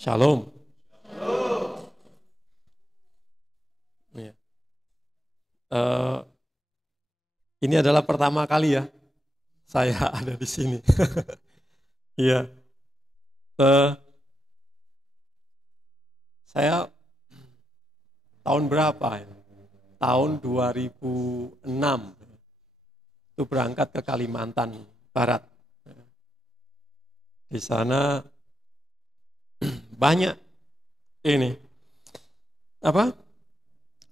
Shalom. Ya. Ini adalah pertama kali ya saya ada di sini. Iya. Saya tahun berapa ya? Tahun 2006 itu berangkat ke Kalimantan Barat. Di sana banyak ini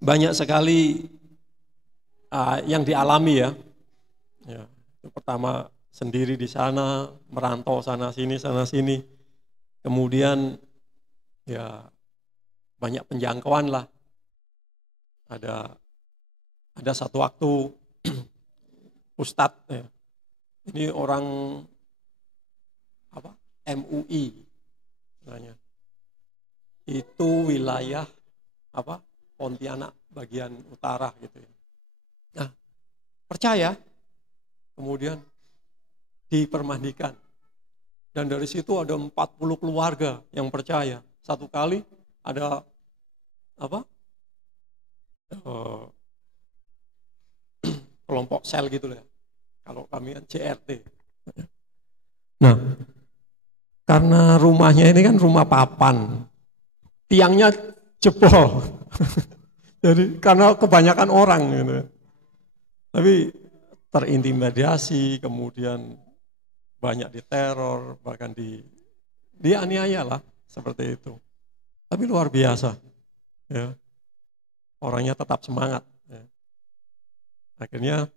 banyak sekali yang dialami ya. Itu pertama sendiri di sana, merantau sana sini. Kemudian ya banyak penjangkauan lah. Ada satu waktu Ustadz ya. Ini orang MUI namanya. Itu wilayah Pontianak bagian utara gitu ya. Nah, percaya, kemudian dipermandikan. Dan dari situ ada 40 keluarga yang percaya. Satu kali ada kelompok sel gitu ya. Kalau kami kan CRT. Nah, karena rumahnya ini kan rumah papan, tiangnya jebol. Jadi karena kebanyakan orang gitu. Tapi terintimidasi, kemudian banyak diteror, bahkan dianiaya lah seperti itu. Tapi luar biasa, ya. Orangnya tetap semangat. Ya. Akhirnya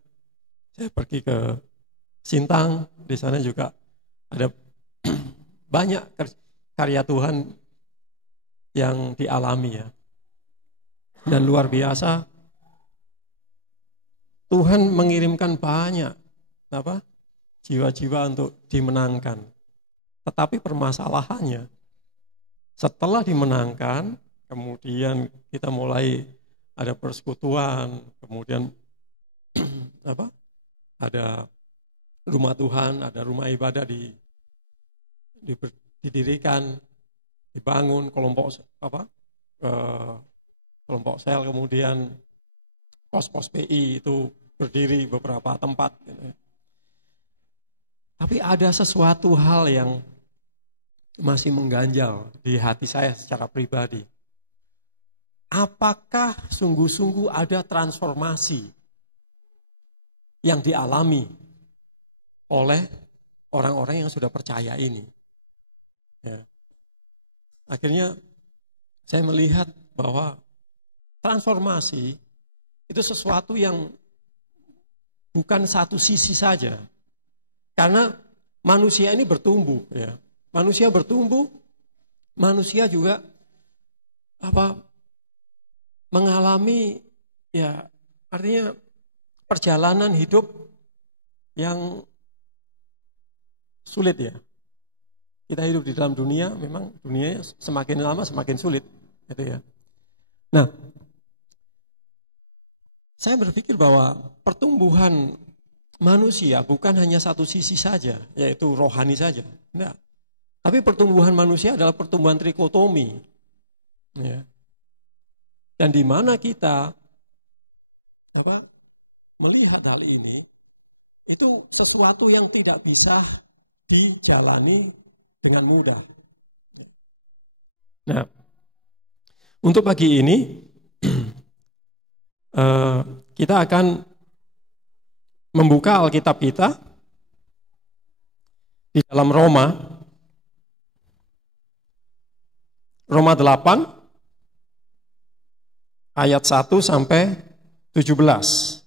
saya pergi ke Sintang, di sana juga ada banyak karya Tuhan yang dialami ya. Dan luar biasa, Tuhan mengirimkan banyak jiwa-jiwa untuk dimenangkan. Tetapi permasalahannya, setelah dimenangkan, kemudian kita mulai ada persekutuan, kemudian ada rumah Tuhan, ada rumah ibadah didirikan, dibangun kelompok sel, kemudian pos-pos PI itu berdiri beberapa tempat. Tapi ada sesuatu hal yang masih mengganjal di hati saya secara pribadi. Apakah sungguh-sungguh ada transformasi yang dialami oleh orang-orang yang sudah percaya ini? Ya. Akhirnya saya melihat bahwa transformasi itu sesuatu yang bukan satu sisi saja. Karena manusia ini bertumbuh, ya. Manusia bertumbuh, manusia juga mengalami ya artinya perjalanan hidup yang sulit ya. Kita hidup di dalam dunia, memang dunia semakin lama semakin sulit, gitu ya. Nah, saya berpikir bahwa pertumbuhan manusia bukan hanya satu sisi saja, yaitu rohani saja. Enggak. Tapi pertumbuhan manusia adalah pertumbuhan trikotomi. Ya. Dan di mana kita melihat hal ini, itu sesuatu yang tidak bisa dijalani dengan mudah. Nah, untuk pagi ini kita akan membuka Alkitab kita di dalam Roma 8 ayat 1 sampai 17.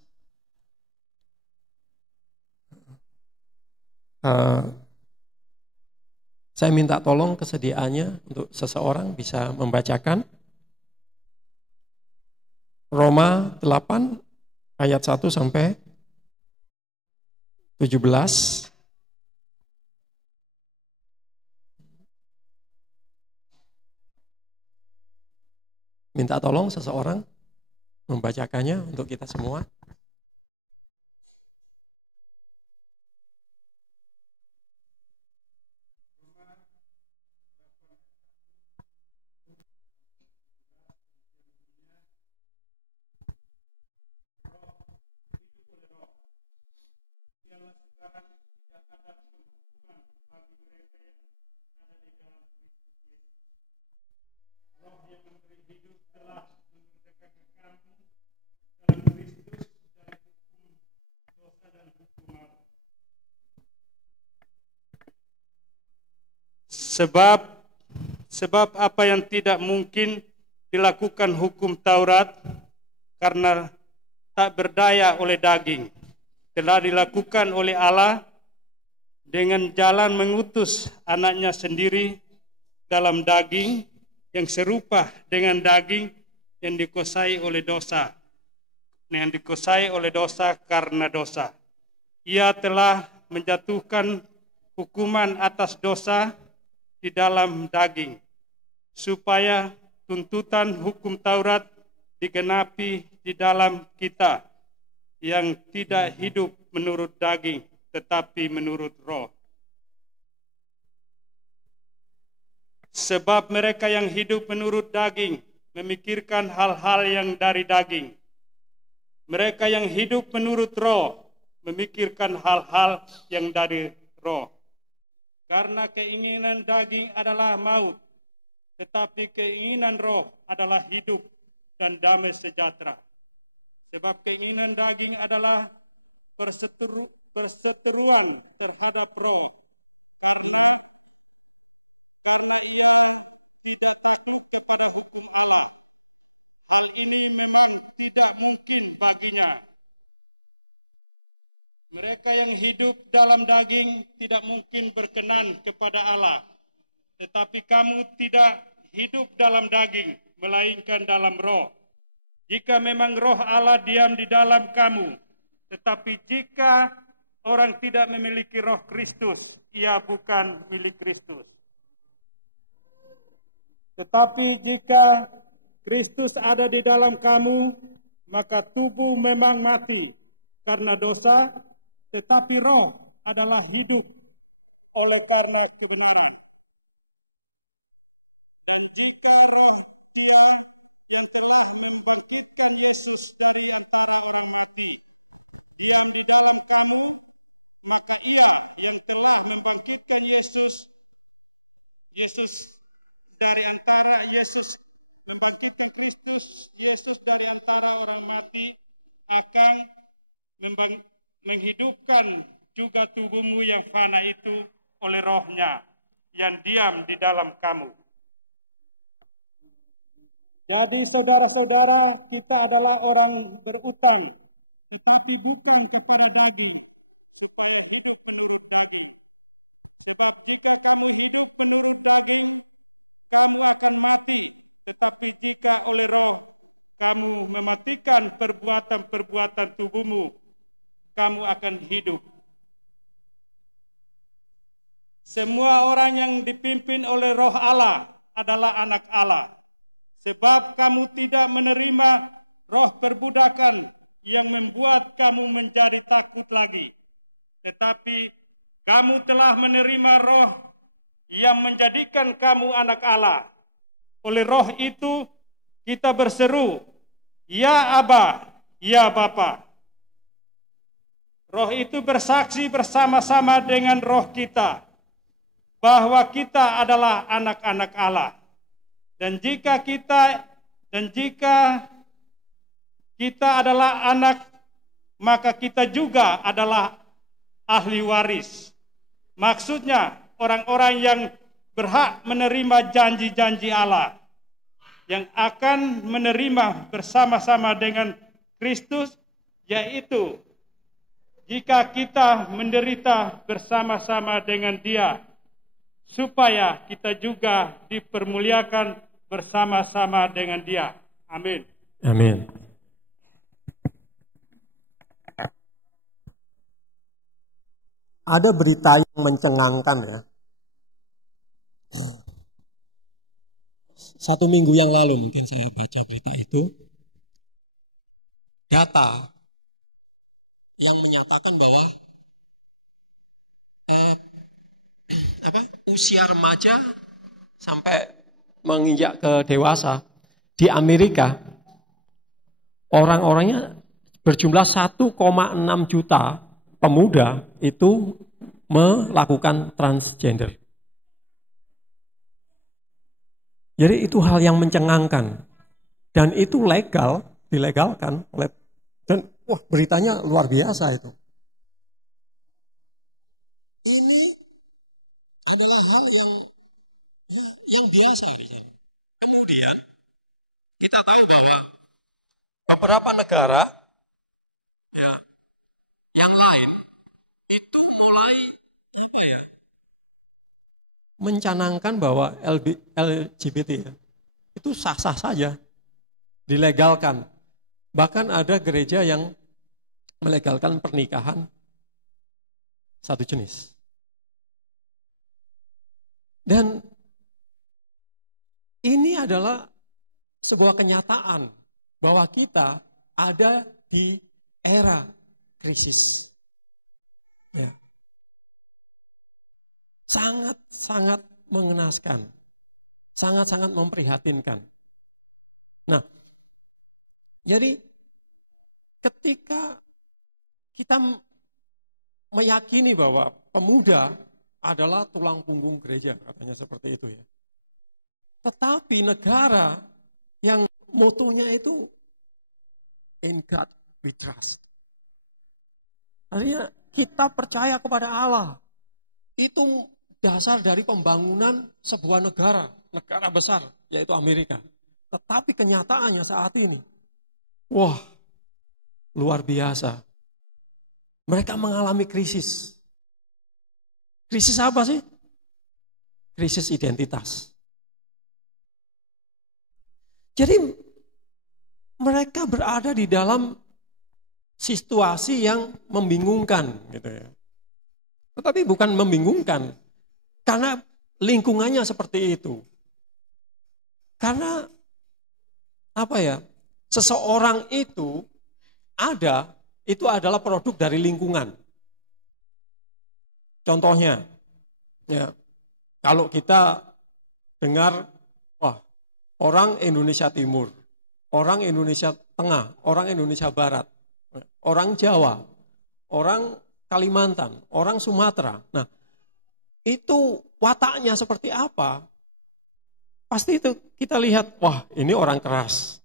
Saya minta tolong kesediaannya untuk seseorang bisa membacakan Roma 8 ayat 1 sampai 17. Minta tolong seseorang membacakannya untuk kita semua. hidup telah memerdekakan kamu dalam Kristus dari hukum dosa dan hukum maut. Sebab apa yang tidak mungkin dilakukan hukum Taurat karena tak berdaya oleh daging, telah dilakukan oleh Allah dengan jalan mengutus anaknya sendiri dalam daging yang serupa dengan daging yang dikuasai oleh dosa, karena dosa. Ia telah menjatuhkan hukuman atas dosa di dalam daging, supaya tuntutan hukum Taurat digenapi di dalam kita yang tidak hidup menurut daging, tetapi menurut roh. Sebab mereka yang hidup menurut daging memikirkan hal-hal yang dari daging. Mereka yang hidup menurut roh memikirkan hal-hal yang dari roh. Karena keinginan daging adalah maut, tetapi keinginan roh adalah hidup dan damai sejahtera. Sebab keinginan daging adalah perseteruan terhadap roh, karena ia tidak takluk kepada hukum Allah. Hal ini memang tidak mungkin baginya. Mereka yang hidup dalam daging tidak mungkin berkenan kepada Allah. Tetapi kamu tidak hidup dalam daging, melainkan dalam roh. Jika memang roh Allah diam di dalam kamu, tetapi jika orang tidak memiliki roh Kristus, ia bukan milik Kristus. Tetapi jika Kristus ada di dalam kamu, maka tubuh memang mati karena dosa, tetapi roh adalah hidup oleh karena kebenaran. Dan jika roh Dia yang telah membangkitkan Yesus dari antara orang mati diam di dalam kamu, maka Ia yang telah membangkitkan Yesus membangkitkan Kristus Yesus dari antara orang mati akan menghidupkan juga tubuhmu yang fana itu oleh rohnya yang diam di dalam kamu. Jadi saudara-saudara, kita adalah orang berutang, tetapi bukan kepada daging, supaya hidup menurut daging. Sebab jika kamu hidup menurut daging, kamu akan mati. Tetapi jika oleh roh kamu mematikan perbuatan-perbuatan tubuhmu, kamu akan hidup. Semua orang yang dipimpin oleh roh Allah adalah anak Allah. Sebab kamu tidak menerima roh perbudakan yang membuat kamu menjadi takut lagi. Tetapi kamu telah menerima roh yang menjadikan kamu anak Allah. Oleh roh itu kita berseru, Ya Aba, Ya Bapa. Roh itu bersaksi bersama-sama dengan roh kita bahwa kita adalah anak-anak Allah. Dan jika kita adalah anak, maka kita juga adalah ahli waris. Maksudnya orang-orang yang berhak menerima janji-janji Allah, yang akan menerima bersama-sama dengan Kristus, yaitu jika kita menderita bersama-sama dengan Dia, supaya kita juga dipermuliakan bersama-sama dengan Dia. Amin. Amin. Ada berita yang mencengangkan ya. 1 minggu yang lalu mungkin saya baca berita itu. Data yang menyatakan bahwa usia remaja sampai menginjak ke dewasa di Amerika, orang-orangnya berjumlah 1,6 juta pemuda itu melakukan transgender. Jadi itu hal yang mencengangkan. Dan itu dilegalkan oleh, dan wah beritanya luar biasa itu. Ini adalah hal yang biasa di sana. Kemudian kita tahu bahwa beberapa negara yang lain itu mulai mencanangkan bahwa LGBT itu sah-sah saja, dilegalkan. Bahkan ada gereja yang melegalkan pernikahan satu jenis. Dan ini adalah sebuah kenyataan bahwa kita ada di era krisis. Ya. Sangat-sangat mengenaskan, sangat-sangat memprihatinkan. Nah, jadi ketika kita meyakini bahwa pemuda adalah tulang punggung gereja, katanya seperti itu ya. Tetapi negara yang motonya itu in God we trust. Artinya kita percaya kepada Allah. Itu dasar dari pembangunan sebuah negara besar, yaitu Amerika. Tetapi kenyataannya saat ini, wah, luar biasa. Mereka mengalami krisis. Krisis apa sih? Krisis identitas. Jadi mereka berada di dalam situasi yang membingungkan, gitu ya. Tetapi bukan membingungkan, karena lingkungannya seperti itu. Karena seseorang itu adalah produk dari lingkungan. Contohnya, ya, kalau kita dengar, orang Indonesia Timur, orang Indonesia Tengah, orang Indonesia Barat, orang Jawa, orang Kalimantan, orang Sumatera. Nah, itu wataknya seperti apa? Pasti itu kita lihat, wah ini orang keras,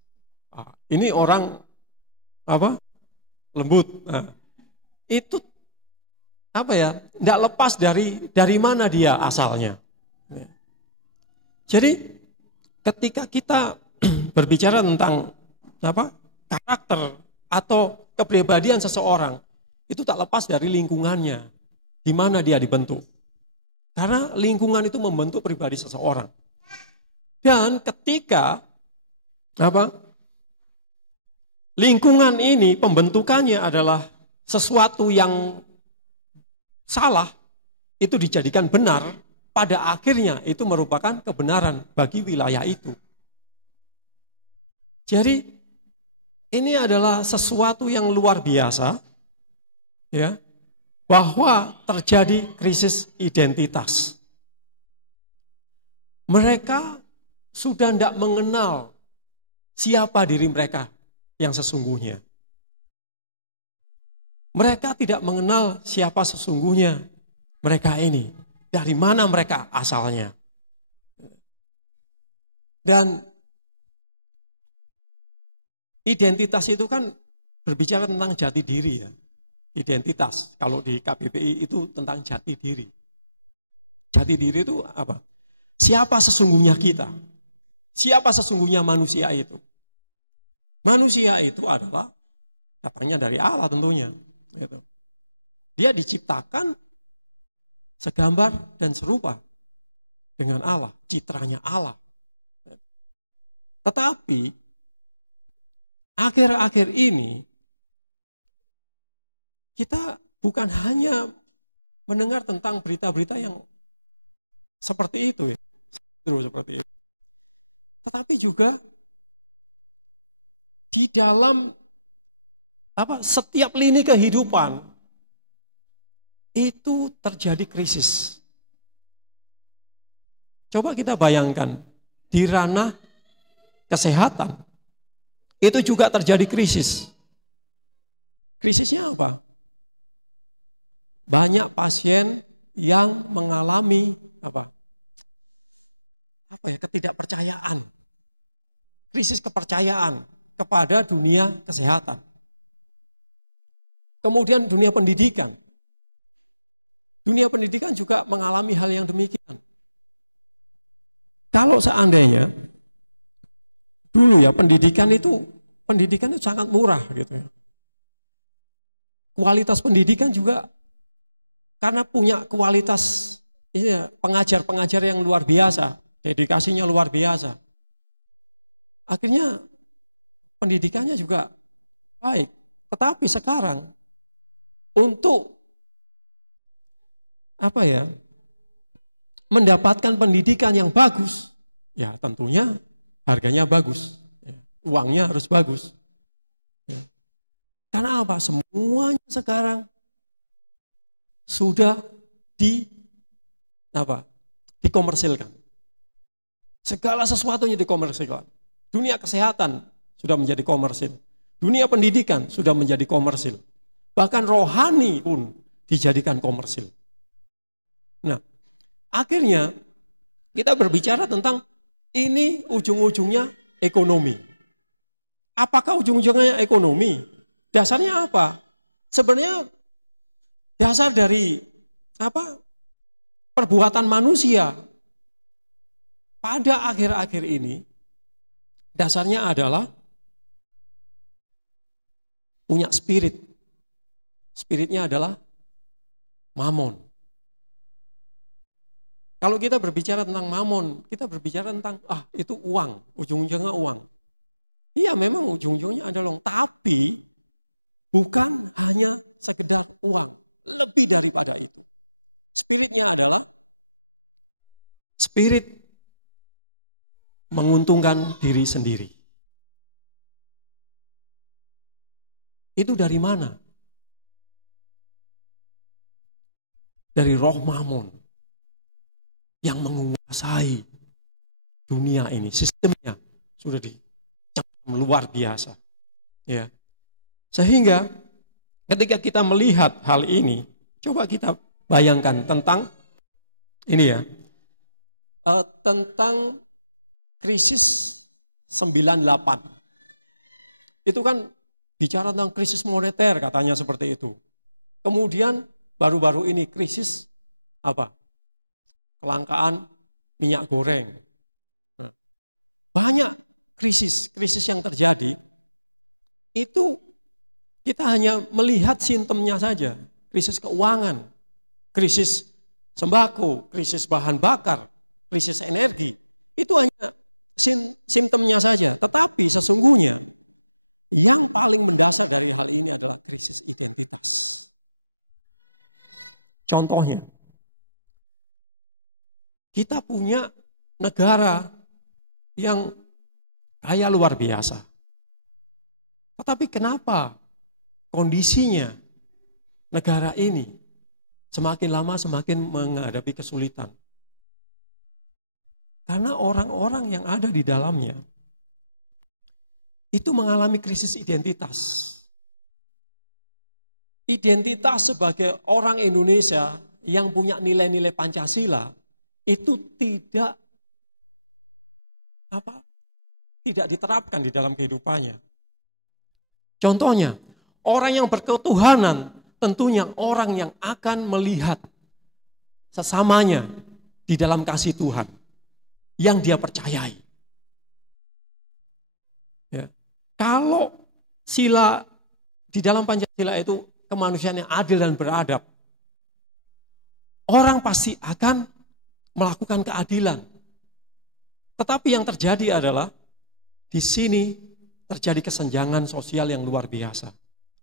ini orang lembut. Nah, itu tidak lepas dari mana dia asalnya. Jadi ketika kita berbicara tentang karakter atau kepribadian seseorang, itu tak lepas dari lingkungannya, di mana dia dibentuk. Karena lingkungan itu membentuk pribadi seseorang. Dan ketika lingkungan ini pembentukannya adalah sesuatu yang salah, itu dijadikan benar, pada akhirnya itu merupakan kebenaran bagi wilayah itu. Jadi ini adalah sesuatu yang luar biasa, ya, bahwa terjadi krisis identitas. Mereka sudah tidak mengenal siapa diri mereka yang sesungguhnya. Mereka tidak mengenal siapa sesungguhnya mereka ini, dari mana mereka asalnya. Dan identitas itu kan berbicara tentang jati diri ya. Identitas, kalau di KBBI itu tentang jati diri. Jati diri itu apa? Siapa sesungguhnya kita? Siapa sesungguhnya manusia itu? Manusia itu adalah datangnya dari Allah tentunya. Gitu. Dia diciptakan segambar dan serupa dengan Allah, citranya Allah. Tetapi akhir-akhir ini kita bukan hanya mendengar tentang berita-berita yang seperti itu, seperti itu, tetapi juga di dalam setiap lini kehidupan itu terjadi krisis. Coba kita bayangkan di ranah kesehatan itu juga terjadi krisis. Krisisnya apa? Banyak pasien yang mengalami ketidakpercayaan krisis kepercayaan kepada dunia kesehatan. Kemudian dunia pendidikan. Dunia pendidikan juga mengalami hal yang demikian. Kalau seandainya dulu ya pendidikan itu sangat murah gitu ya. Kualitas pendidikan juga karena punya kualitas pengajar-pengajar yang luar biasa, dedikasinya luar biasa. Akhirnya pendidikannya juga baik. Tetapi sekarang untuk mendapatkan pendidikan yang bagus, ya tentunya harganya bagus, ya, uangnya harus bagus. Ya. Karena apa? Semuanya sekarang sudah dikomersilkan. Segala sesuatunya dikomersilkan. Dunia kesehatan sudah menjadi komersil. Dunia pendidikan sudah menjadi komersil. Bahkan rohani pun dijadikan komersil. Nah, akhirnya kita berbicara tentang ini ujung-ujungnya ekonomi. Apakah ujung-ujungnya ekonomi? Dasarnya apa? Sebenarnya dasar dari perbuatan manusia pada akhir-akhir ini dasarnya adalah punya spirit. Spiritnya adalah mamon. Kalau kita berbicara tentang mamon, kita berbicara tentang itu uang, ujung-ujungnya uang. Iya memang ujung-ujungnya ada uang, tapi bukan hanya sekedar uang, lebih daripada itu. Spiritnya adalah spirit menguntungkan diri sendiri. Itu dari mana? Dari roh mamon yang menguasai dunia ini. Sistemnya sudah dicekam luar biasa. Ya. Sehingga ketika kita melihat hal ini, coba kita bayangkan tentang ini ya. Tentang krisis 98. Itu kan bicara tentang krisis moneter katanya seperti itu. Kemudian baru-baru ini krisis kelangkaan minyak goreng. Nah, banyak krisis yang terjadi, itu kita hanya melihat simptomnya saja. Krisis keuangan, krisis sembako, krisis bahan bakar, krisis energi. Itu hanya simptomnya saja. Tetapi sesungguhnya yang paling mendasar dari hal ini adalah krisis identitas. Contohnya, kita punya negara yang kaya luar biasa. Tetapi kenapa kondisinya negara ini semakin lama semakin menghadapi kesulitan? Karena orang-orang yang ada di dalamnya itu mengalami krisis identitas. Identitas sebagai orang Indonesia yang punya nilai-nilai Pancasila itu tidak diterapkan di dalam kehidupannya. Contohnya, orang yang berketuhanan tentunya orang yang akan melihat sesamanya di dalam kasih Tuhan yang dia percayai. Ya. Kalau sila di dalam Pancasila itu kemanusiaan yang adil dan beradab, orang pasti akan melakukan keadilan. Tetapi yang terjadi adalah di sini terjadi kesenjangan sosial yang luar biasa.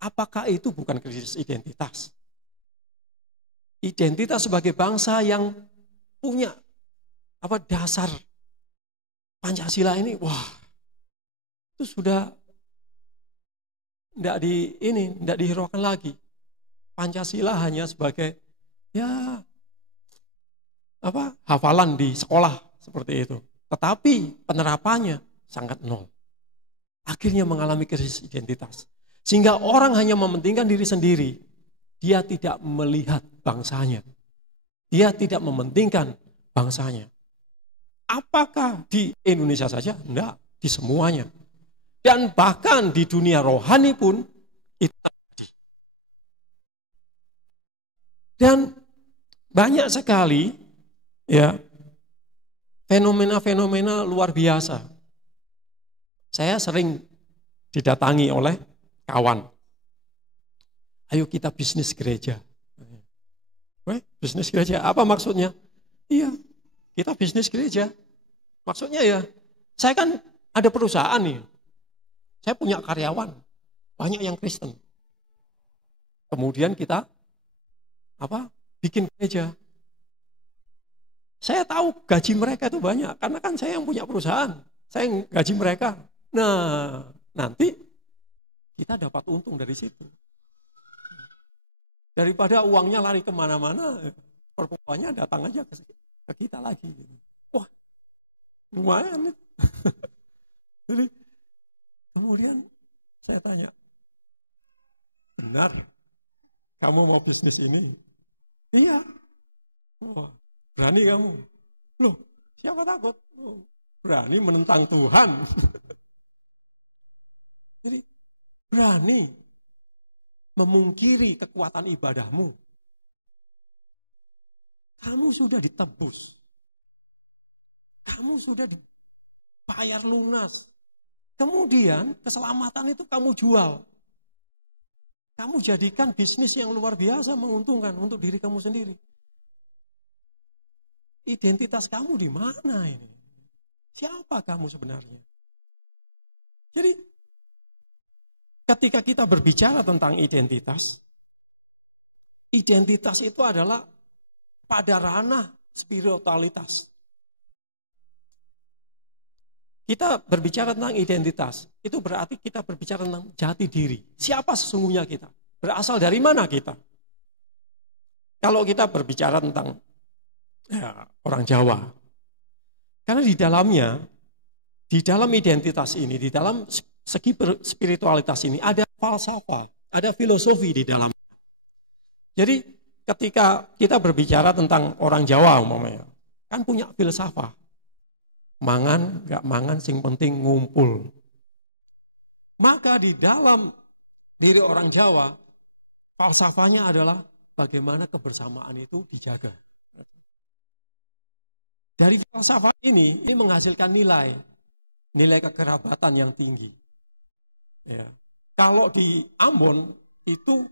Apakah itu bukan krisis identitas? Identitas sebagai bangsa yang punya dasar Pancasila ini, itu sudah tidak dihiraukan lagi. Pancasila hanya sebagai hafalan di sekolah seperti itu. Tetapi penerapannya sangat nol. Akhirnya mengalami krisis identitas. Sehingga orang hanya mementingkan diri sendiri. Dia tidak melihat bangsanya. Dia tidak mementingkan bangsanya. Apakah di Indonesia saja? Enggak. di semuanya. Dan bahkan di dunia rohani pun itu terjadi. Dan banyak sekali ya fenomena-fenomena luar biasa. Saya sering didatangi oleh kawan. Ayo kita bisnis gereja. Bisnis gereja, apa maksudnya? Iya, kita bisnis gereja. Maksudnya ya, saya kan ada perusahaan nih. Saya punya karyawan, banyak yang Kristen. Kemudian kita bikin gereja. Saya tahu gaji mereka itu banyak, karena kan saya yang punya perusahaan. Saya yang gaji mereka. Nah, nanti kita dapat untung dari situ. Daripada uangnya lari kemana-mana, perpuluhannya datang aja ke kita lagi. Wah, lumayan. Jadi, kemudian saya tanya, benar kamu mau bisnis ini? Iya. Wah, berani kamu? Loh, siapa takut? Oh, berani menentang Tuhan. Jadi, berani memungkiri kekuatan ibadahmu. Kamu sudah ditebus. Kamu sudah dibayar lunas. Kemudian keselamatan itu kamu jual. Kamu jadikan bisnis yang luar biasa menguntungkan untuk diri kamu sendiri. Identitas kamu di mana ini? Siapa kamu sebenarnya? Jadi ketika kita berbicara tentang identitas itu adalah pada ranah spiritualitas. Kita berbicara tentang identitas, itu berarti kita berbicara tentang jati diri. Siapa sesungguhnya kita? Berasal dari mana kita? Kalau kita berbicara tentang orang Jawa, karena di dalam identitas ini, di dalam segi spiritualitas ini ada falsafah, ada filosofi di dalamnya. Jadi ketika kita berbicara tentang orang Jawa umpamanya, kan punya filsafah. Mangan, gak mangan, sing penting ngumpul. Maka di dalam diri orang Jawa, falsafahnya adalah bagaimana kebersamaan itu dijaga. Dari falsafah ini menghasilkan nilai kekerabatan yang tinggi. Ya. Kalau di Ambon itu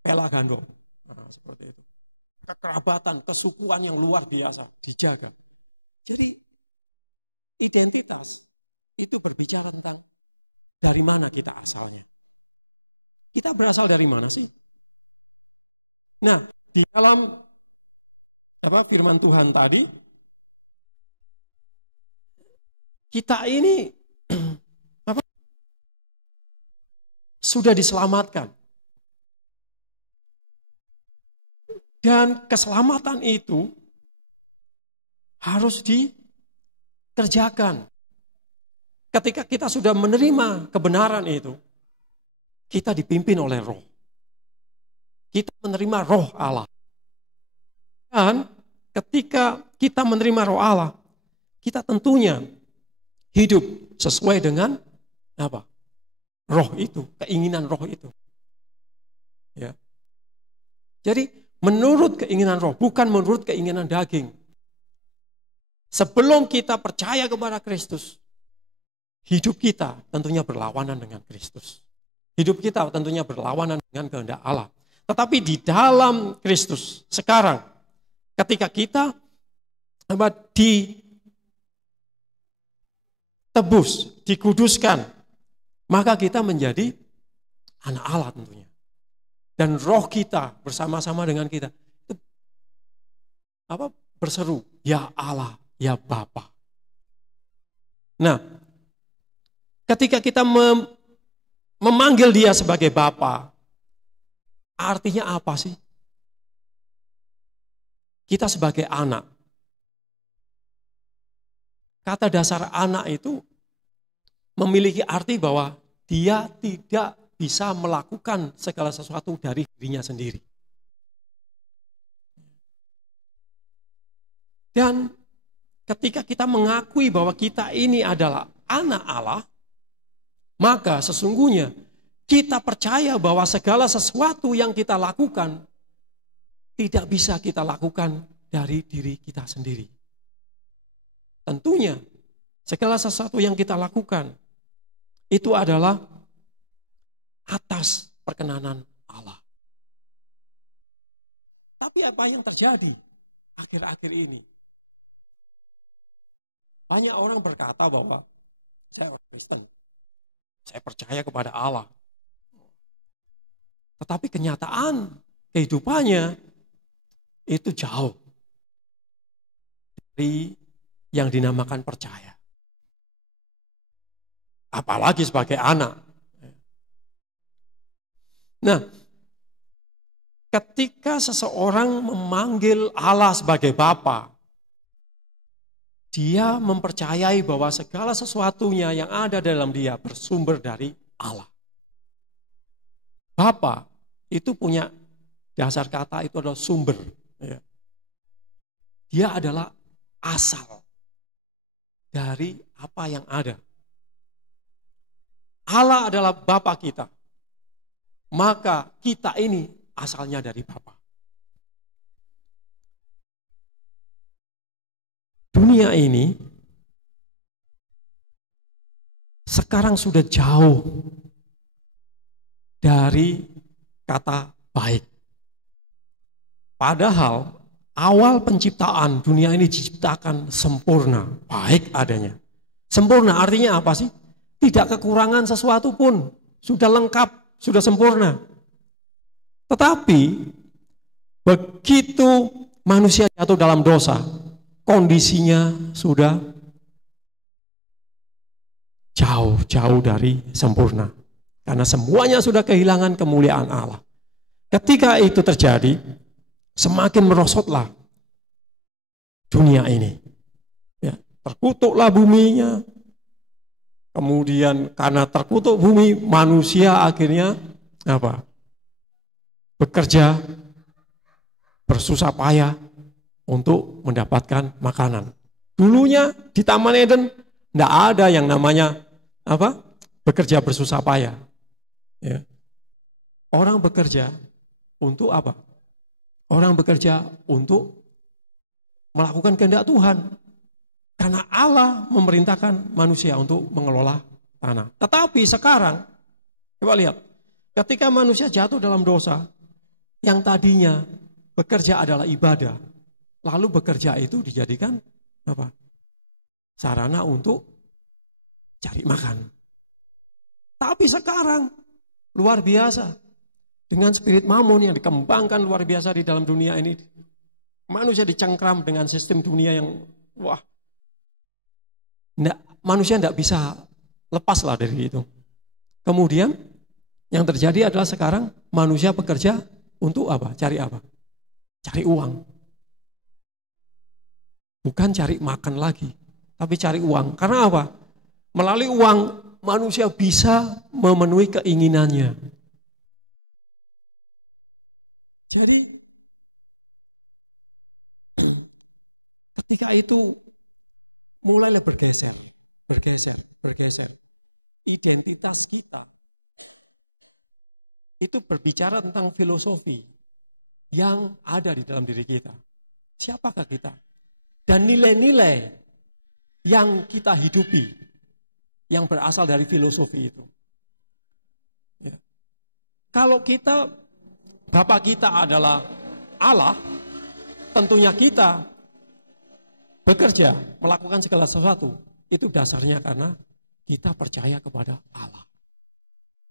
pela gandong, nah, seperti itu. Kekerabatan, kesukuan yang luar biasa dijaga. Jadi identitas itu berbicara tentang dari mana kita asalnya. Kita berasal dari mana sih? Nah, di dalam firman Tuhan tadi, kita ini sudah diselamatkan. Dan keselamatan itu harus dikerjakan. Ketika kita sudah menerima kebenaran itu, kita dipimpin oleh Roh. Kita menerima Roh Allah. Dan ketika kita menerima Roh Allah, kita tentunya hidup sesuai dengan Roh itu, keinginan Roh itu. Ya. Jadi menurut keinginan Roh, bukan menurut keinginan daging. Sebelum kita percaya kepada Kristus, hidup kita tentunya berlawanan dengan Kristus. Hidup kita tentunya berlawanan dengan kehendak Allah. Tetapi di dalam Kristus, sekarang, ketika kita ditebus, dikuduskan, maka kita menjadi anak Allah tentunya. Dan roh kita bersama-sama dengan kita itu berseru, ya Allah, ya Bapa. Nah, ketika kita memanggil dia sebagai Bapa, artinya apa sih? Kita sebagai anak. Kata dasar anak itu memiliki arti bahwa dia tidak bisa melakukan segala sesuatu dari dirinya sendiri. Dan ketika kita mengakui bahwa kita ini adalah anak Allah, maka sesungguhnya kita percaya bahwa segala sesuatu yang kita lakukan tidak bisa kita lakukan dari diri kita sendiri. Tentunya segala sesuatu yang kita lakukan itu adalah atas perkenanan Allah. Tapi apa yang terjadi akhir-akhir ini? Banyak orang berkata bahwa saya orang Kristen, saya percaya kepada Allah. Tetapi kenyataan kehidupannya itu jauh dari yang dinamakan percaya. Apalagi sebagai anak. Nah, ketika seseorang memanggil Allah sebagai Bapa, dia mempercayai bahwa segala sesuatunya yang ada dalam dia bersumber dari Allah. Bapa itu punya dasar kata itu adalah sumber. Dia adalah asal dari apa yang ada. Allah adalah Bapa kita. Maka kita ini asalnya dari Bapa. Dunia ini sekarang sudah jauh dari kata baik. Padahal awal penciptaan dunia ini diciptakan sempurna, baik adanya. Sempurna artinya apa sih? Tidak kekurangan sesuatu pun, sudah lengkap, sudah sempurna. Tetapi begitu manusia jatuh dalam dosa, kondisinya sudah jauh dari sempurna. Karena semuanya sudah kehilangan kemuliaan Allah. Ketika itu terjadi, semakin merosotlah dunia ini. Ya, terkutuklah buminya. Kemudian karena terkutuk bumi, manusia akhirnya apa? Bekerja, bersusah payah untuk mendapatkan makanan. Dulunya di Taman Eden tidak ada yang namanya apa? Bekerja bersusah payah. Ya. Orang bekerja untuk apa? Orang bekerja untuk melakukan kehendak Tuhan. Karena Allah memerintahkan manusia untuk mengelola tanah. Tetapi sekarang, coba lihat, ketika manusia jatuh dalam dosa, yang tadinya bekerja adalah ibadah, lalu bekerja itu dijadikan apa? Sarana untuk cari makan. Tapi sekarang luar biasa, dengan spirit mamon yang dikembangkan luar biasa di dalam dunia ini, manusia dicengkram dengan sistem dunia yang wah, manusia tidak bisa lepas lah dari itu. Kemudian yang terjadi adalah sekarang manusia bekerja untuk apa? Cari apa? Cari uang. Bukan cari makan lagi, tapi cari uang. Karena apa? Melalui uang manusia bisa memenuhi keinginannya. Jadi ketika itu mulailah bergeser. Identitas kita itu berbicara tentang filosofi yang ada di dalam diri kita. Siapakah kita? Dan nilai-nilai yang kita hidupi, yang berasal dari filosofi itu. Ya. Kalau kita, Bapak kita adalah Allah, tentunya kita bekerja, melakukan segala sesuatu, itu dasarnya karena kita percaya kepada Allah.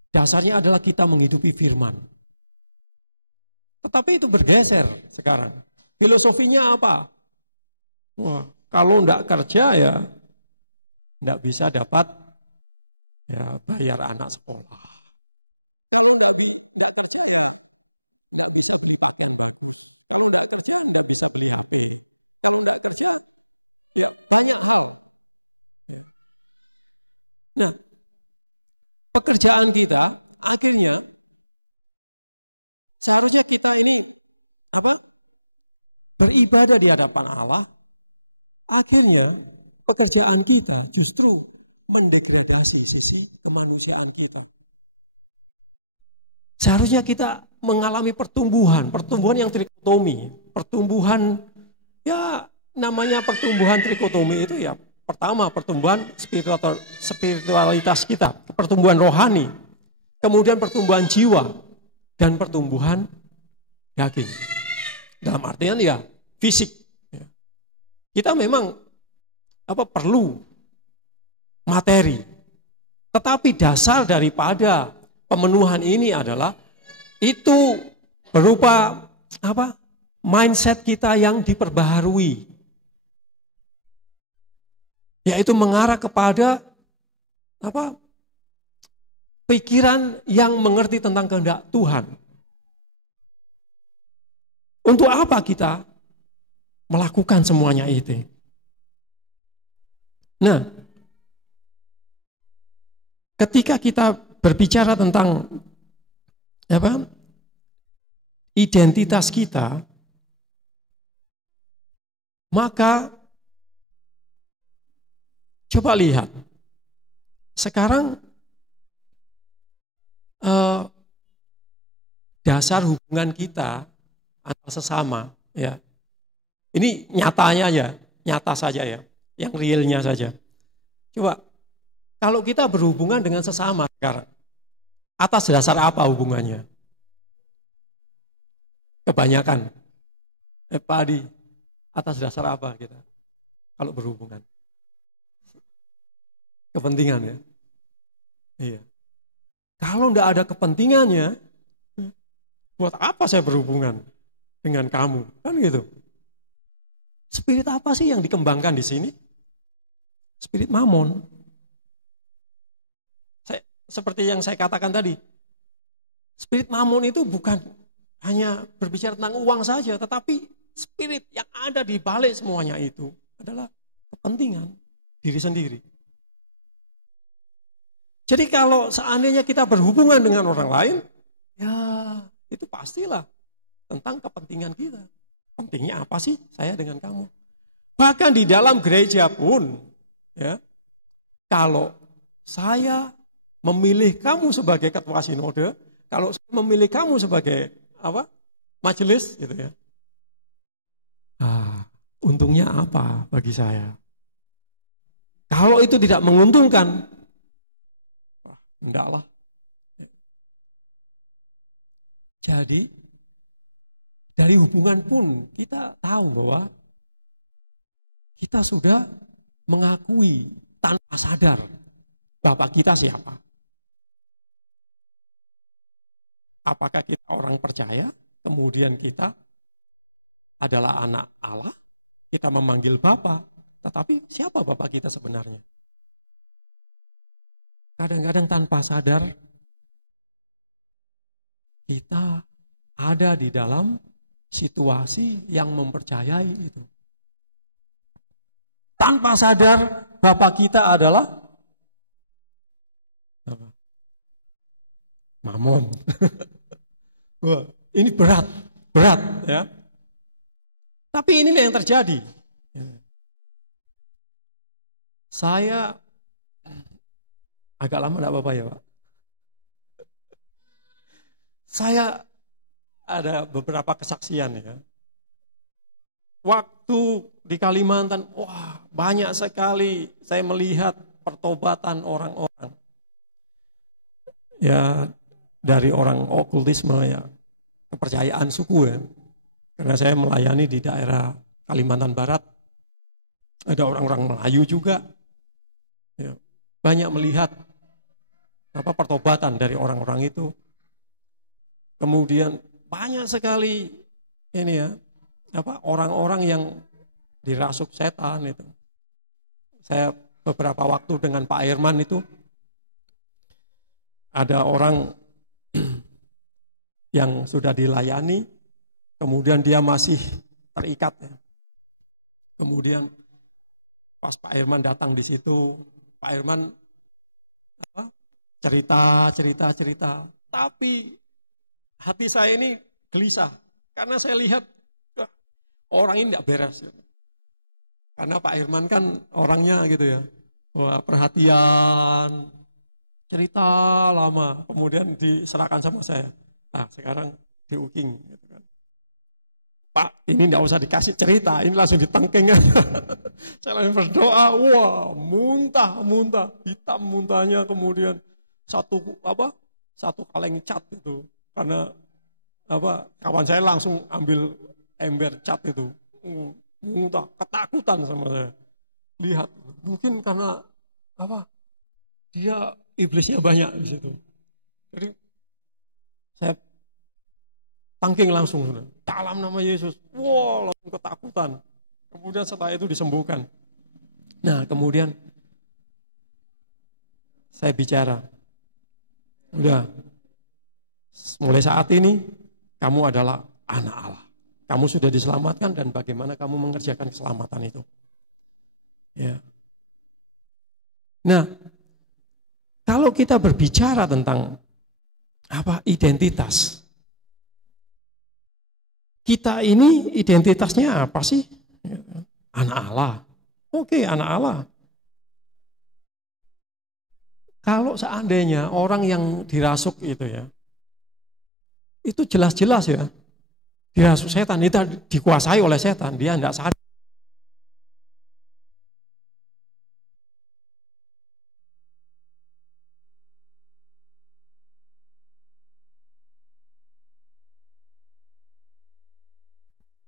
Dasarnya adalah kita menghidupi firman. Tetapi itu bergeser sekarang. Filosofinya apa? Wah, kalau enggak kerja ya enggak bisa dapat ya bayar anak sekolah. Kalau enggak kerja ya enggak bisa beli pakaian bagus. Kalau enggak kerja enggak bisa beli HP. Kalau enggak kerja ya banyak hal. Ya. Nah, pekerjaan kita akhirnya seharusnya kita ini apa? Beribadah di hadapan Allah, akhirnya pekerjaan kita justru mendegradasi sisi kemanusiaan kita. Seharusnya kita mengalami pertumbuhan yang trikotomi. Pertumbuhan, ya namanya pertumbuhan trikotomi itu ya, pertama pertumbuhan spiritualitas kita, pertumbuhan rohani, kemudian pertumbuhan jiwa, dan pertumbuhan daging. Dalam artian ya fisik. Kita memang perlu materi. Tetapi dasar daripada pemenuhan ini adalah itu berupa mindset kita yang diperbaharui. Yaitu mengarah kepada pikiran yang mengerti tentang kehendak Tuhan. Untuk apa kita melakukan semuanya itu? Nah, ketika kita berbicara tentang identitas kita, maka coba lihat sekarang dasar hubungan kita antar sesama, ya. Ini nyatanya ya, nyata saja ya, yang realnya saja. Coba, kalau kita berhubungan dengan sesama sekarang, atas dasar apa hubungannya? Kebanyakan, Pak Adi, atas dasar apa kita kalau berhubungan? Kepentingan ya? Iya. Kalau enggak ada kepentingannya, buat apa saya berhubungan dengan kamu? Kan gitu. Spirit apa sih yang dikembangkan di sini? Spirit mamon. Seperti yang saya katakan tadi, spirit mamon itu bukan hanya berbicara tentang uang saja, tetapi spirit yang ada di balik semuanya itu adalah kepentingan diri sendiri. Jadi kalau seandainya kita berhubungan dengan orang lain, ya itu pastilah tentang kepentingan kita. Pentingnya apa sih saya dengan kamu? Bahkan di dalam gereja pun, ya, kalau saya memilih kamu sebagai ketua sinode, kalau saya memilih kamu sebagai majelis, gitu ya. Untungnya apa bagi saya? Kalau itu tidak menguntungkan, enggak lah. Jadi dari hubungan pun kita tahu bahwa kita sudah mengakui tanpa sadar Bapak kita siapa. Apakah kita orang percaya, kemudian kita adalah anak Allah, kita memanggil Bapa, tetapi siapa Bapak kita sebenarnya? Kadang-kadang tanpa sadar kita ada di dalam situasi yang mempercayai itu. Tanpa sadar Bapak kita adalah mamon. Wah, ini berat ya. Tapi inilah yang terjadi. Saya agak lama enggak apa-apa ya, Pak. Saya ada beberapa kesaksian ya. Waktu di Kalimantan, wah banyak sekali saya melihat pertobatan orang-orang. Ya dari orang okultisme ya, kepercayaan suku ya. Karena saya melayani di daerah Kalimantan Barat, ada orang-orang Melayu juga. Ya, banyak melihat pertobatan dari orang-orang itu. Kemudian banyak sekali ini ya, orang-orang yang dirasuk setan itu. Saya beberapa waktu dengan Pak Herman itu, ada orang yang sudah dilayani, kemudian dia masih terikat. Ya. Kemudian pas Pak Herman datang di situ, Pak Herman cerita, tapi hati saya ini gelisah, karena saya lihat orang ini tidak beres. Karena Pak Herman kan orangnya gitu ya. Wah, perhatian, cerita lama, kemudian diserahkan sama saya. Nah, sekarang diuking gitu kan. Pak, ini enggak usah dikasih cerita, ini langsung ditengking aja. Saya langsung berdoa, wah, muntah, hitam muntahnya, kemudian satu kaleng cat itu. Karena kawan saya langsung ambil ember cat itu. Muntah, ketakutan sama saya. Lihat, mungkin karena dia iblisnya banyak di situ. Jadi saya tangking langsung, dalam nama Yesus. Wow, langsung ketakutan. Kemudian setelah itu disembuhkan. Nah, kemudian saya bicara, udah, mulai saat ini kamu adalah anak Allah. Kamu sudah diselamatkan dan bagaimana kamu mengerjakan keselamatan itu. Ya. Nah, kalau kita berbicara tentang identitas, kita ini identitasnya apa sih? Anak Allah. Oke, anak Allah. Kalau seandainya orang yang dirasuk itu ya, itu jelas-jelas ya, dirasuk setan, itu dikuasai oleh setan, dia tidak sadar.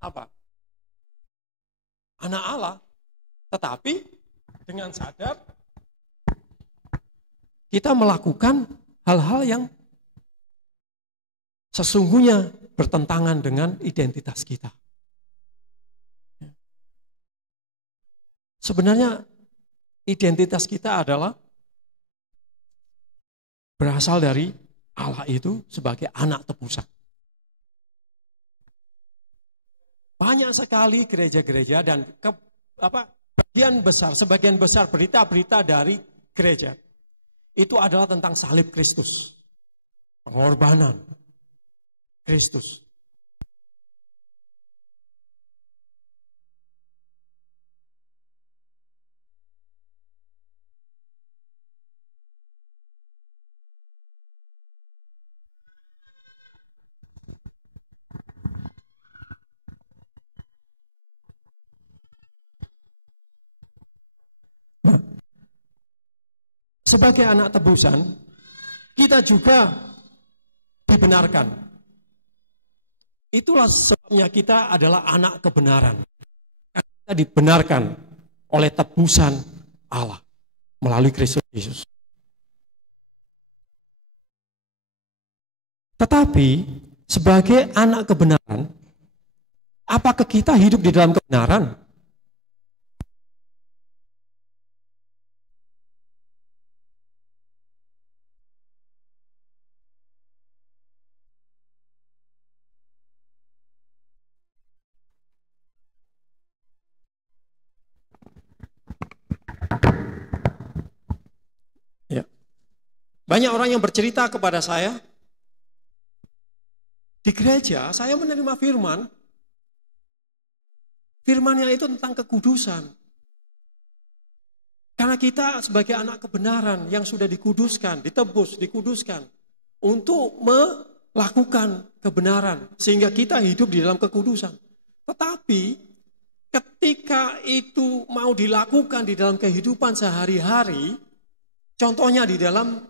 Apa? Anak Allah, tetapi dengan sadar kita melakukan hal-hal yang sesungguhnya bertentangan dengan identitas kita. Sebenarnya identitas kita adalah berasal dari Allah itu sebagai anak tebusan. Banyak sekali gereja-gereja dan sebagian besar berita-berita dari gereja itu adalah tentang salib Kristus, pengorbanan Kristus. Sebagai anak tebusan, kita juga dibenarkan. Itulah sebabnya kita adalah anak kebenaran. Kita dibenarkan oleh tebusan Allah melalui Kristus Yesus. Tetapi sebagai anak kebenaran, apakah kita hidup di dalam kebenaran? Ya. Banyak orang yang bercerita kepada saya, di gereja saya menerima firman, firmannya itu tentang kekudusan. Karena kita sebagai anak kebenaran yang sudah dikuduskan, ditebus, dikuduskan, untuk melakukan kebenaran, sehingga kita hidup di dalam kekudusan. Tetapi ketika itu mau dilakukan di dalam kehidupan sehari-hari, contohnya di dalam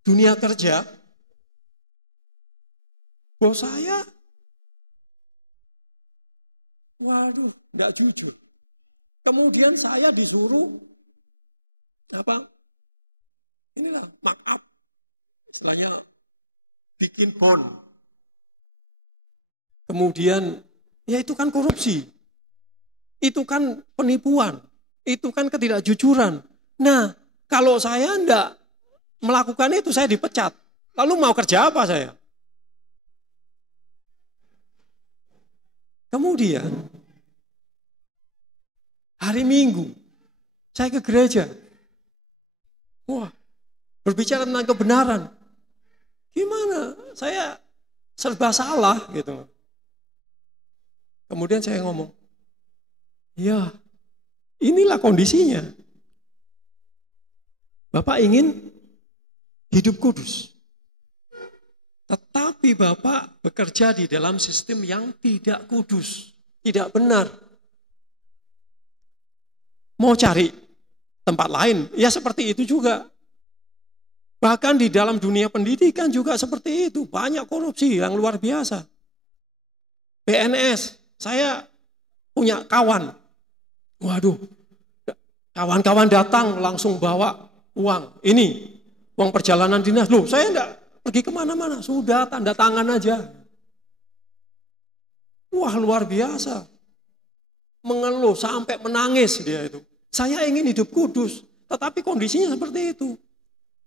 dunia kerja, bos saya, waduh, enggak jujur. Kemudian saya disuruh inilah mark up, istilahnya bikin bond. Kemudian ya itu kan korupsi, itu kan penipuan, itu kan ketidakjujuran. Nah, kalau saya enggak melakukan itu, saya dipecat. Lalu mau kerja apa saya? Kemudian hari Minggu saya ke gereja. Wah, berbicara tentang kebenaran. Gimana? Saya serba salah gitu. Kemudian saya ngomong, ya Inilah kondisinya. Bapak ingin hidup kudus. Tetapi Bapak bekerja di dalam sistem yang tidak kudus, tidak benar. Mau cari tempat lain, ya seperti itu juga. Bahkan di dalam dunia pendidikan juga seperti itu. Banyak korupsi yang luar biasa. PNS, saya punya kawan. Waduh, kawan-kawan datang langsung bawa uang. Ini, uang perjalanan dinas. Loh, saya enggak pergi kemana-mana. Sudah, tanda tangan aja. Wah, luar biasa. Mengeluh sampai menangis dia itu. Saya ingin hidup kudus, tetapi kondisinya seperti itu.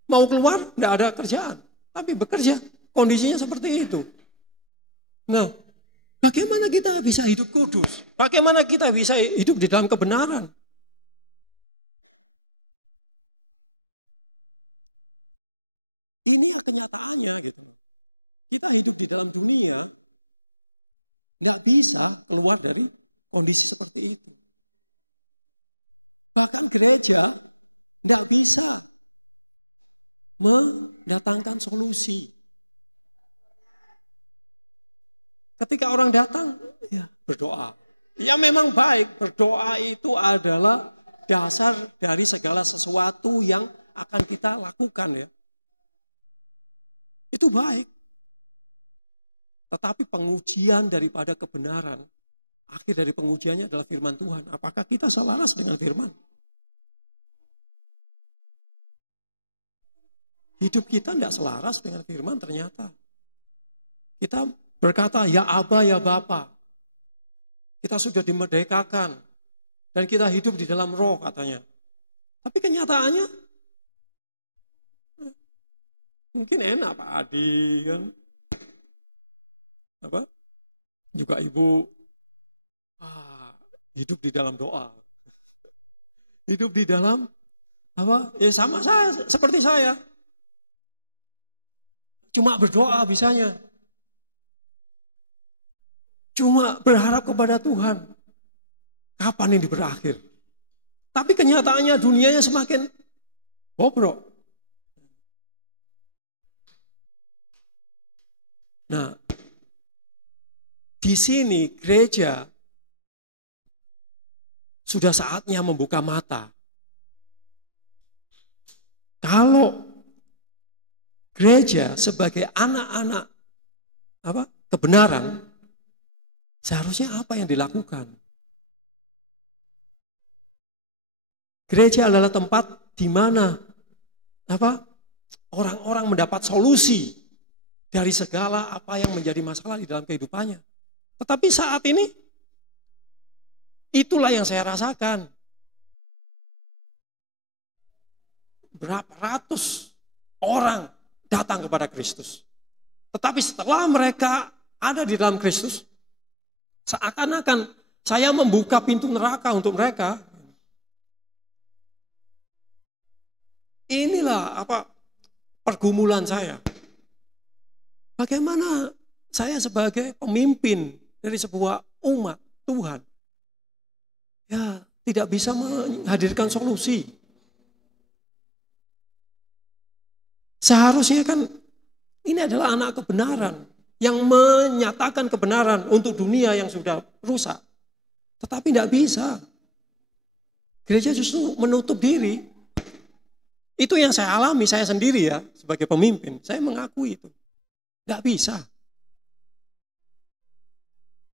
Mau keluar, enggak ada kerjaan. Tapi bekerja, kondisinya seperti itu. Nah, bagaimana kita bisa hidup kudus? Bagaimana kita bisa hidup di dalam kebenaran? Ini ya kenyataannya gitu. Kita hidup di dalam dunia, enggak bisa keluar dari kondisi seperti itu. Bahkan gereja enggak bisa mendatangkan solusi. Ketika orang datang, ya berdoa. Ya memang baik, berdoa itu adalah dasar dari segala sesuatu yang akan kita lakukan ya. Itu baik. Tetapi pengujian daripada kebenaran, akhir dari pengujiannya adalah firman Tuhan. Apakah kita selaras dengan firman? Hidup kita tidak selaras dengan firman ternyata. Kita berkata, ya Aba, ya Bapa. Kita sudah dimerdekakan. Dan kita hidup di dalam roh katanya. Tapi kenyataannya, mungkin enak Pak Adi kan. Apa? Juga Ibu hidup di dalam doa. Hidup di dalam apa? Ya sama saya, seperti saya. Cuma berdoa bisanya. Cuma berharap kepada Tuhan. Kapan ini berakhir? Tapi kenyataannya dunianya semakin bobrok. Nah, di sini gereja sudah saatnya membuka mata. Kalau gereja sebagai anak-anak kebenaran, seharusnya apa yang dilakukan? Gereja adalah tempat di mana orang-orang mendapat solusi dari segala apa yang menjadi masalah di dalam kehidupannya. Tetapi saat ini, itulah yang saya rasakan. Berapa ratus orang datang kepada Kristus. Tetapi setelah mereka ada di dalam Kristus, seakan-akan saya membuka pintu neraka untuk mereka. Inilah pergumulan saya. Bagaimana saya sebagai pemimpin dari sebuah umat Tuhan, ya tidak bisa menghadirkan solusi. Seharusnya kan ini adalah anak kebenaran yang menyatakan kebenaran untuk dunia yang sudah rusak. Tetapi tidak bisa. Gereja justru menutup diri. Itu yang saya alami, saya sendiri ya sebagai pemimpin. Saya mengakui itu. Tidak bisa.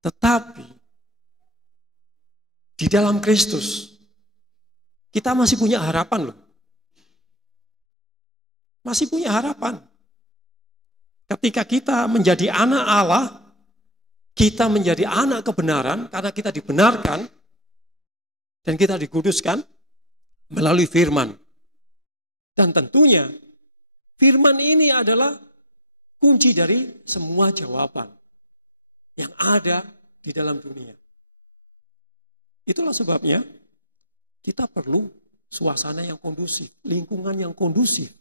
Tetapi di dalam Kristus kita masih punya harapan loh. Masih punya harapan. Ketika kita menjadi anak Allah, kita menjadi anak kebenaran karena kita dibenarkan dan kita dikuduskan melalui firman. Dan tentunya firman ini adalah kunci dari semua jawaban yang ada di dalam dunia. Itulah sebabnya kita perlu suasana yang kondusif, lingkungan yang kondusif.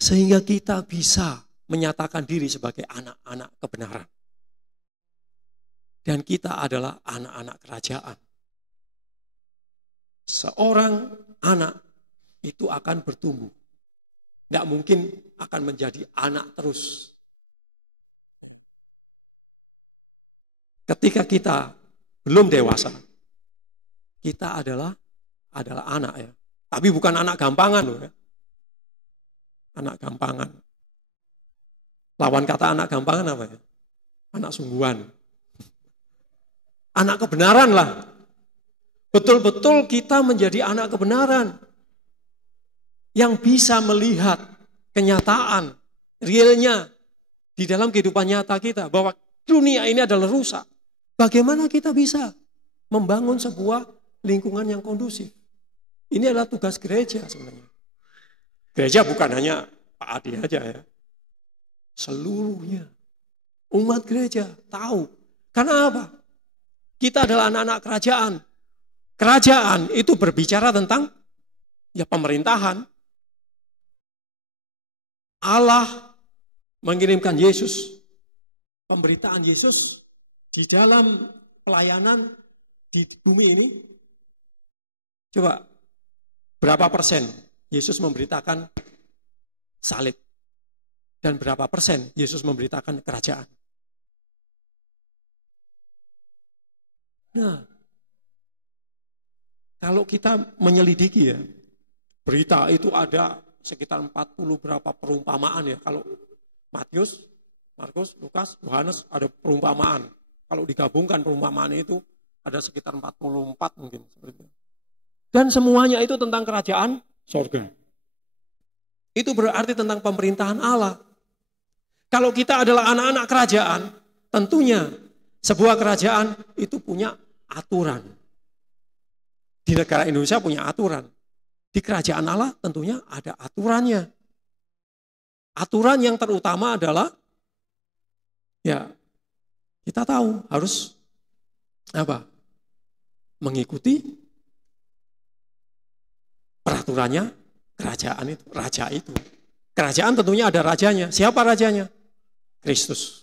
Sehingga kita bisa menyatakan diri sebagai anak-anak kebenaran. Dan kita adalah anak-anak kerajaan. seorang anak itu akan bertumbuh. Tidak mungkin akan menjadi anak terus. Ya. Ketika kita belum dewasa, kita adalah anak ya. Tapi bukan anak gampangan loh ya. Anak gampangan. Lawan kata anak gampangan apa ya? Anak sungguhan. Anak kebenaran lah. Betul-betul kita menjadi anak kebenaran. Yang bisa melihat kenyataan, realnya di dalam kehidupan nyata kita. Bahwa dunia ini adalah rusak. Bagaimana kita bisa membangun sebuah lingkungan yang kondusif? Ini adalah tugas gereja sebenarnya. Gereja bukan hanya Pak Adi aja ya. Seluruhnya. Umat gereja tahu. Karena apa? Kita adalah anak-anak kerajaan. Kerajaan itu berbicara tentang ya pemerintahan. Allah mengirimkan Yesus. Pemberitaan Yesus di dalam pelayanan di bumi ini. Coba, berapa persen Yesus memberitakan salib? Dan berapa persen Yesus memberitakan kerajaan? Nah, kalau kita menyelidiki ya, berita itu ada sekitar 40 berapa perumpamaan ya. Kalau Matius, Markus, Lukas, Yohanes ada perumpamaan. Kalau digabungkan perumpamaan itu ada sekitar 44 mungkin. Seperti itu. Dan semuanya itu tentang kerajaan sorga. Itu berarti tentang pemerintahan Allah. Kalau kita adalah anak-anak kerajaan, tentunya sebuah kerajaan itu punya aturan. Di negara Indonesia punya aturan. Di kerajaan Allah tentunya ada aturannya. Aturan yang terutama adalah, ya kita tahu harus apa? Mengikuti peraturannya kerajaan itu, raja itu. Kerajaan tentunya ada rajanya. Siapa rajanya? Kristus.